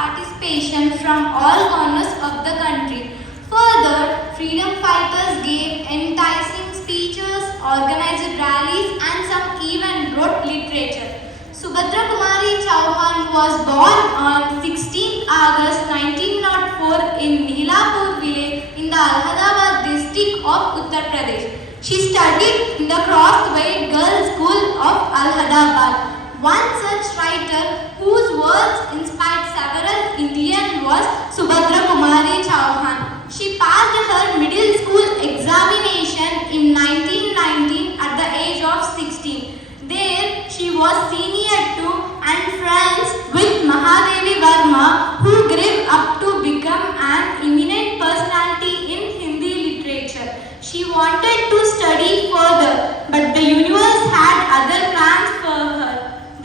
participation from all corners of the country. Further, freedom fighters gave enticing speeches, organized rallies, and some even wrote literature. Subhadra Kumari Chauhan was born on 16 August 1904 in Nilapur village in the Allahabad district of Uttar Pradesh. She studied in the Crossway Girls' School of Allahabad. One such writer whose words inspired several Indians was Subhadra Kumari Chauhan. She passed her middle school examination in 1919 at the age of 16. There, she was senior to and friends with Mahadevi Verma, who grew up to become an eminent personality in Hindi literature. She wanted to study further, but the universe had other plans for her.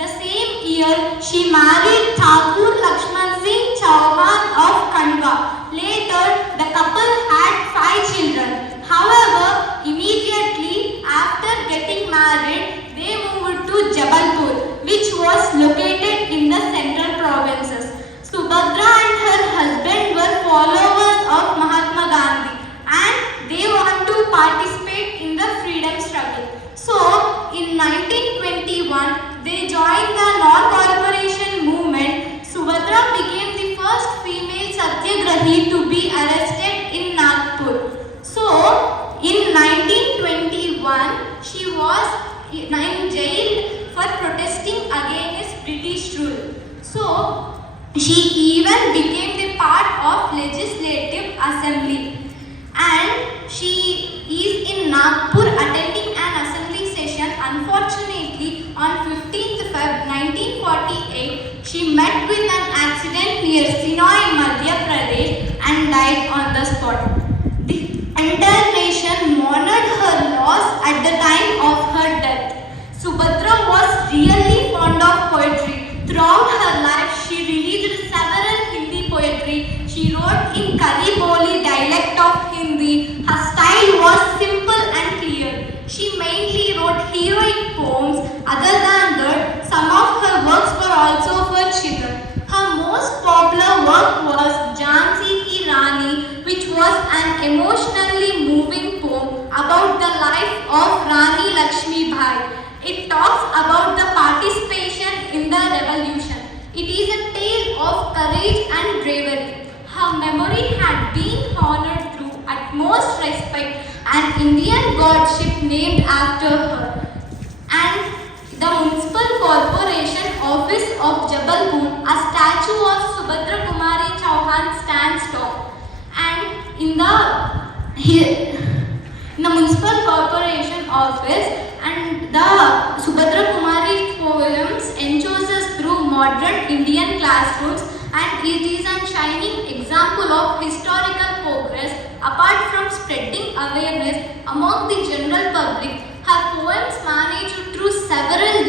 The same year, she married Thakur Lakshman Singh Chauhan of Kandwa. Later, the couple had 5 children. However, immediately after getting married, they moved to Jabalpur, which was located in the central provinces. Subhadra and her husband were followers of Mahatma Gandhi and they want to participate in the freedom struggle. So, in 1921, they joined the non-corporation movement. Subhadra became the first female satyagrahi to be arrested in Nagpur. So, in 1921, she was jailed for protesting against British rule. So, she even became the part of Legislative Assembly. And she is in Nagpur attending an assembly session. Unfortunately, on 15th Feb 1948, she met with an accident near Sinoi, Madhya Pradesh and died on the spot. The entire nation mourned her loss at the time of her death. Subhadra was really fond of poetry. Throughout her life, she released several Hindi poetry. She wrote in Kari Boli dialect of Hindi. Her style was simple and clear. She mainly wrote heroic poems. Other than that, some of her works were also for children. Her most popular work was Jhansi Ki Rani, which was an emotionally moving poem about the life of Rani Lakshmi Bai. It talks about the participation in the revolution. It is a tale of courage and bravery. Her memory had been honored through utmost respect, an Indian godship named after her. And the Municipal Corporation Office of Jabalpur, a statue of Subhadra Kumari Chauhan stands tall. And in the Municipal Corporation Office, and the Subhadra Kumari poems enchoses through modern Indian classrooms, and it is a shining example of historical progress. Apart from spreading awareness among the general public, her poems managed through several